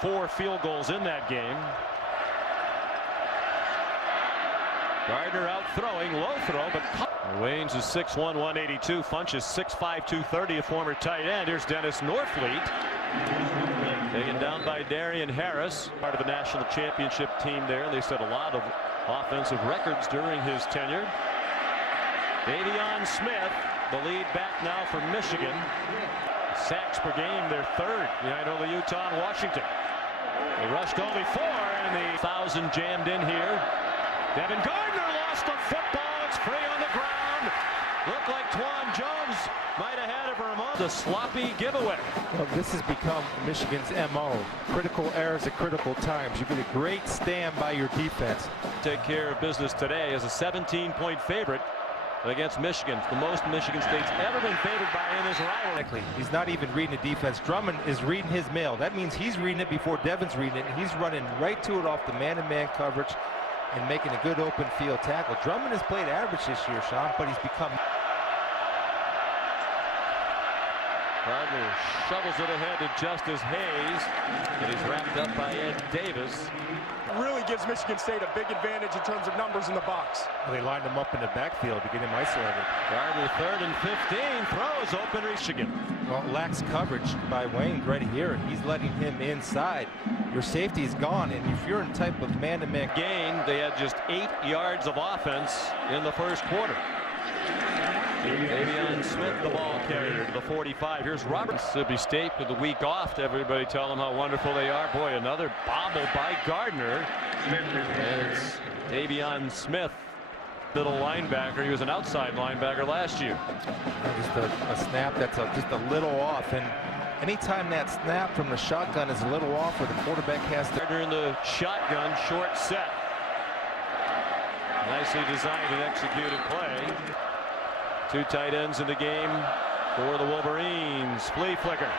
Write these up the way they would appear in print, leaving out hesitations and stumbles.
Four field goals in that game. Gardner out throwing, low throw, but Waynes is 6'1", 182. Funch is 6'5", 230, a former tight end. Here's Dennis Norfleet. Taken down by Darian Harris, part of the national championship team there. They set a lot of offensive records during his tenure. Davion Smith, the lead back now for Michigan. Sacks per game, they're third behind only Utah and Washington. They rushed only 4, and the 1,000 jammed in here. Devin Gardner lost the football. It's free on the ground. Looked like Twan Jones might have had it for a moment. The sloppy giveaway. Well, this has become Michigan's MO. Critical errors at critical times. You get a great stand by your defense. Take care of business today as a 17-point favorite against Michigan. The most Michigan State's ever been favored by in this rivalry. He's not even reading the defense. Drummond is reading his mail. That means he's reading it before Devin's reading it, and he's running right to it off the man-to-man coverage and making a good open field tackle. Drummond has played average this year, Sean, but he's become... Gardner shovels it ahead to Justice Hayes, and he's wrapped up by Ed Davis. Really gives Michigan State a big advantage in terms of numbers in the box. Well, they lined him up in the backfield to get him isolated. Gardner 3rd and 15, throws open Michigan. Well, lacks coverage by Wayne right here. He's letting him inside. Your safety is gone, and if you're in type of man-to-man gain, they had just 8 yards of offense in the first quarter. Davion Smith, the ball carrier to the 45. Here's Robert. Mississippi State with the week off to everybody tell them how wonderful they are. Boy, another bobble by Gardner. It's Davion Smith, middle linebacker. He was an outside linebacker last year. Just a snap that's just a little off, and anytime that snap from the shotgun is a little off, where the quarterback has to... Gardner in the shotgun, short set. Nicely designed and executed play. 2 tight ends in the game for the Wolverines. Flea flicker.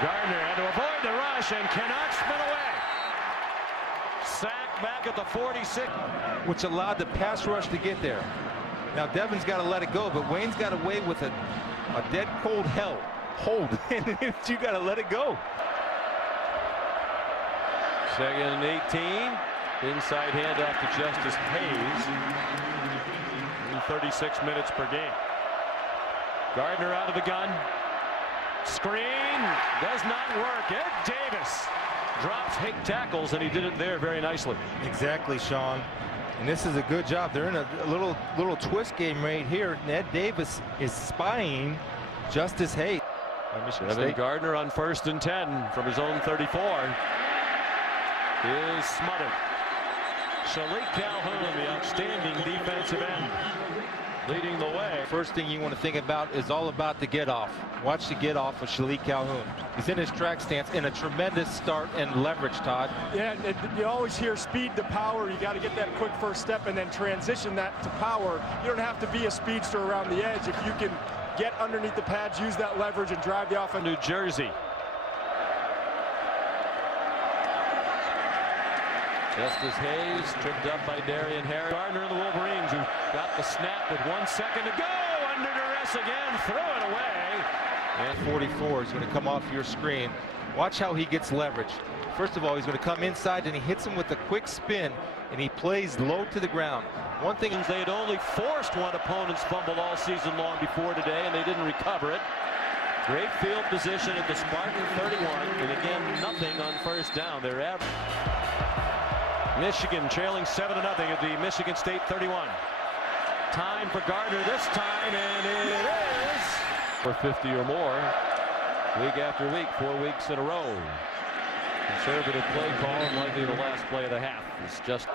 Gardner had to avoid the rush and cannot spin away. Sack back at the 46. Which allowed the pass rush to get there. Now Devin's got to let it go, but Wayne's got away with a dead cold hold, and you got to let it go. 2nd and 18. Inside handoff to Justice Hayes. In 36 minutes per game. Gardner out of the gun. Screen does not work. Ed Davis drops Hick tackles, and he did it there very nicely. Exactly, Sean. And this is a good job. They're in a little twist game right here. And Ed Davis is spying Justice Hayes. Devin Gardner on 1st and 10 from his own 34 is smothered. Shalik Calhoun, the outstanding defensive end, leading the way. First thing you want to think about is all about the get off. Watch the get off of Shalik Calhoun. He's in his track stance in a tremendous start and leverage, Todd. Yeah, you always hear speed to power. You got to get that quick first step and then transition that to power. You don't have to be a speedster around the edge. If you can get underneath the pads, use that leverage, and drive the offense. New Jersey. Justice Hayes tripped up by Darian Harris. Gardner and the Wolverines, who got the snap with 1 second to go. Under duress again, throw it away. And 44 is going to come off your screen. Watch how he gets leverage. First of all, he's going to come inside, and he hits him with a quick spin, and he plays low to the ground. One thing, they had only forced one opponent's fumble all season long before today, and they didn't recover it. Great field position at the Spartan 31, and again, nothing on 1st down. They're average. Michigan trailing 7-0 at the Michigan State 31. Time for Gardner this time, and it is for 50 or more. Week after week, 4 weeks in a row. Conservative play call, and likely the last play of the half. It's just,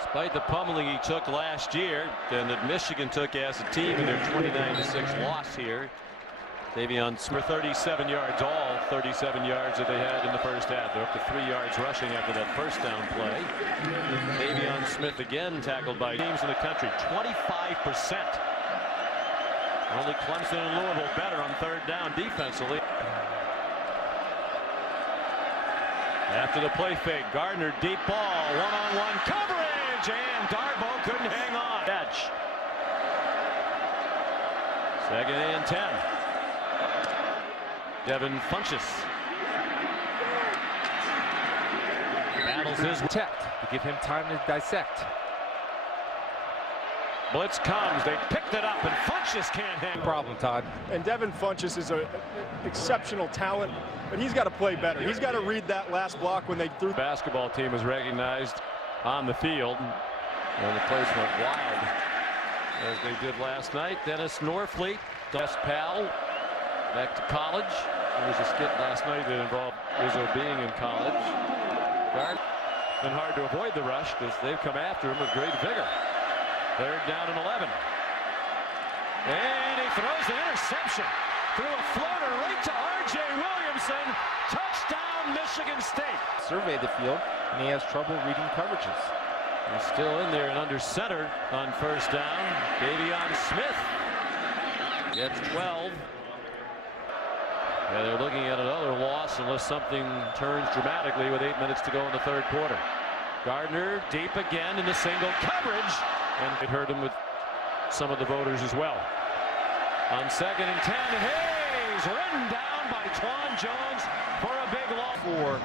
despite the pummeling he took last year, and that Michigan took as a team in their 29-6 loss here. Davion Smith 37 yards, all 37 yards that they had in the first half. They're up to 3 yards rushing after that first down play. Davion Smith again tackled by teams in the country, 25%. Only Clemson and Louisville better on 3rd down defensively. After the play fake, Gardner deep ball, one-on-one coverage, and Darboh couldn't hang on. Edge. Second and 10. Devin Funchess battles his Protect to give him time to dissect. blitz comes. They picked it up, and Funchess can't hang. Problem, Todd. And Devin Funchess is an exceptional talent, but he's got to play better. He's got to read that last block when they threw. Basketball team was recognized on the field, and the place went wild as they did last night. Dennis Norfleet, best pal, back to college. There was a skit last night that involved Izzo being in college. Guard. Been hard to avoid the rush because they've come after him with great vigor. Third down and 11. And he throws an interception through a floater right to R.J. Williamson. Touchdown, Michigan State. Survey the field, and he has trouble reading coverages. He's still in there and under center on first down. Davion Smith gets 12. Yeah, they're looking at another loss unless something turns dramatically with 8 minutes to go in the third quarter. Gardner deep again in the single coverage, and it hurt him with some of the voters as well. On second and 10, Hayes run down by Twan Jones for a big loss. For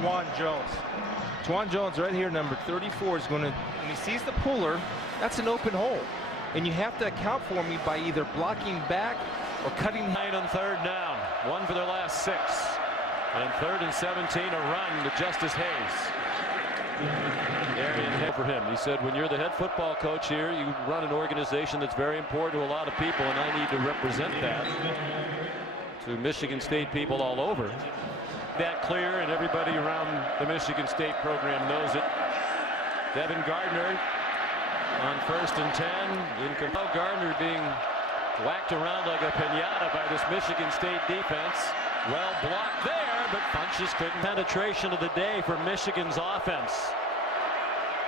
Twan Jones. Twan Jones right here, number 34, is going to, when he sees the puller, that's an open hole. And you have to account for me by either blocking back or cutting. 9 on third down. One for their last 6. And third and 17, a run to Justice Hayes. Arian head for him. He said, when you're the head football coach here, you run an organization that's very important to a lot of people, and I need to represent that to Michigan State people all over. That clear, and everybody around the Michigan State program knows it. Devin Gardner on first and 10. Gardner being whacked around like a piñata by this Michigan State defense. Well blocked there, but Funchess couldn't. Penetration of the day for Michigan's offense.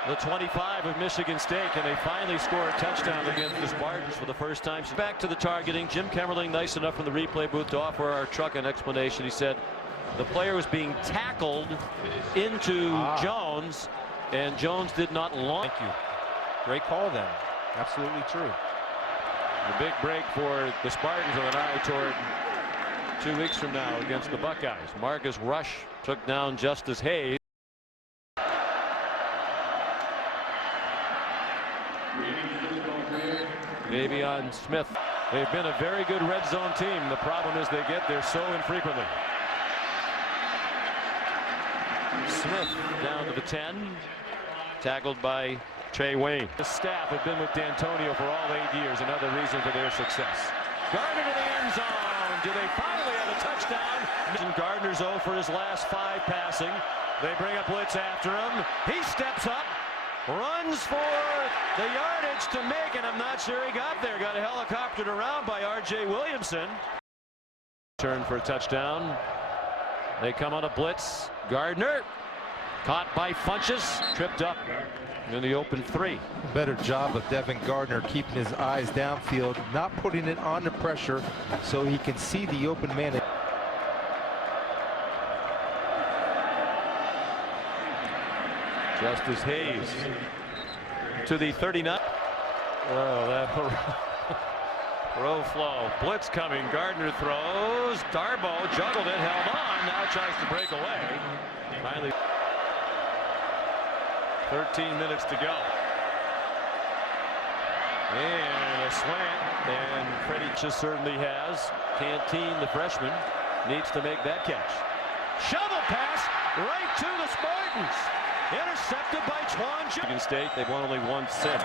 The 25 of Michigan State, and they finally score a touchdown against the Spartans for the first time. Back to the targeting. Jim Kemmerling, nice enough from the replay booth to offer our truck an explanation. He said the player was being tackled into Jones, and Jones did not launch. Thank you. Great call then. Absolutely true. The big break for the Spartans with an eye toward 2 weeks from now against the Buckeyes. Marcus Rush took down Justice Hayes. Davion Smith. They've been a very good red zone team. The problem is they get there so infrequently. Smith down to the 10. Tackled by Trey Wayne. The staff have been with D'Antonio for all 8 years. Another reason for their success. Gardner to the end zone. Do they finally have a touchdown? Gardner's 0 for his last 5 passing. They bring a blitz after him. He steps up, runs for the yardage to make, and I'm not sure he got there. Got a helicoptered around by R.J. Williamson. Turn for a touchdown. They come on a blitz. Gardner caught by Funchess, tripped up in the open 3. Better job of Devin Gardner keeping his eyes downfield, not putting it under pressure so he can see the open man. Justice Hayes to the 39. Oh, that row flow. Blitz coming. Gardner throws. Darbo juggled it, held on. Now tries to break away. Finally. 13 minutes to go. And a slant. And Freddie just certainly has. Canteen, the freshman, needs to make that catch. Shovel pass right to the Spartans. Intercepted by Twan Jones. Michigan State, they've won only once since.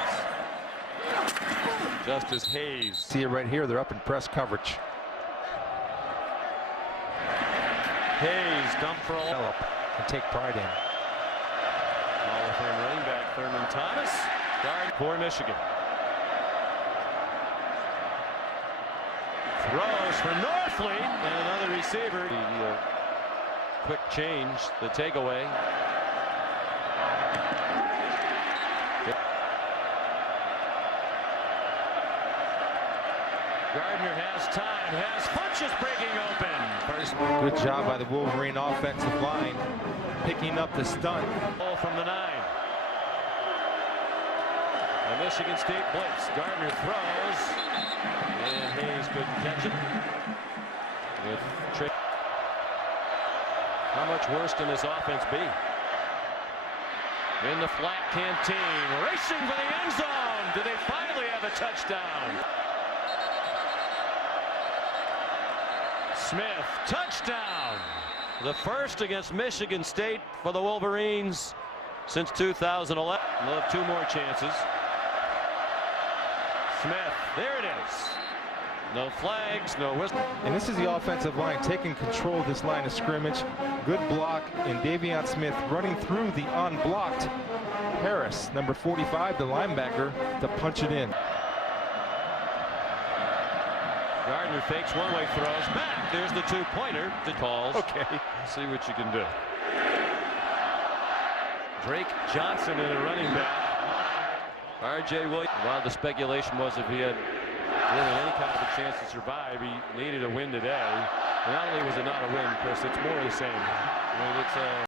Justice Hayes. See it right here. They're up in press coverage. Hayes dumped for all. And take pride in. Hall of Fame running back Thurman Thomas. Guard for Michigan. Throws for Norfleet and another receiver. The quick change, the takeaway. Gardner has time, has Funchess breaking open. First. Good job by the Wolverine offensive line, picking up the stunt. Ball from the 9. A A Michigan State blitz. Gardner throws, and Hayes couldn't catch it. How much worse can this offense be? In the flat canteen, racing for the end zone. Do they finally have a touchdown? Smith, touchdown. The first against Michigan State for the Wolverines since 2011. They'll have 2 more chances. Smith, there it is. No flags, no whistle. And this is the offensive line taking control of this line of scrimmage. Good block, and Davion Smith running through the unblocked Harris, number 45, the linebacker, to punch it in. Gardner fakes one-way, throws back. There's the 2-pointer. The calls. Okay. See what you can do. Drake Johnson in a running back. R.J. Williams. While the speculation was if he had really any kind of a chance to survive, he needed a win today. And not only was it not a win, Chris, it's more of the same. I mean, it's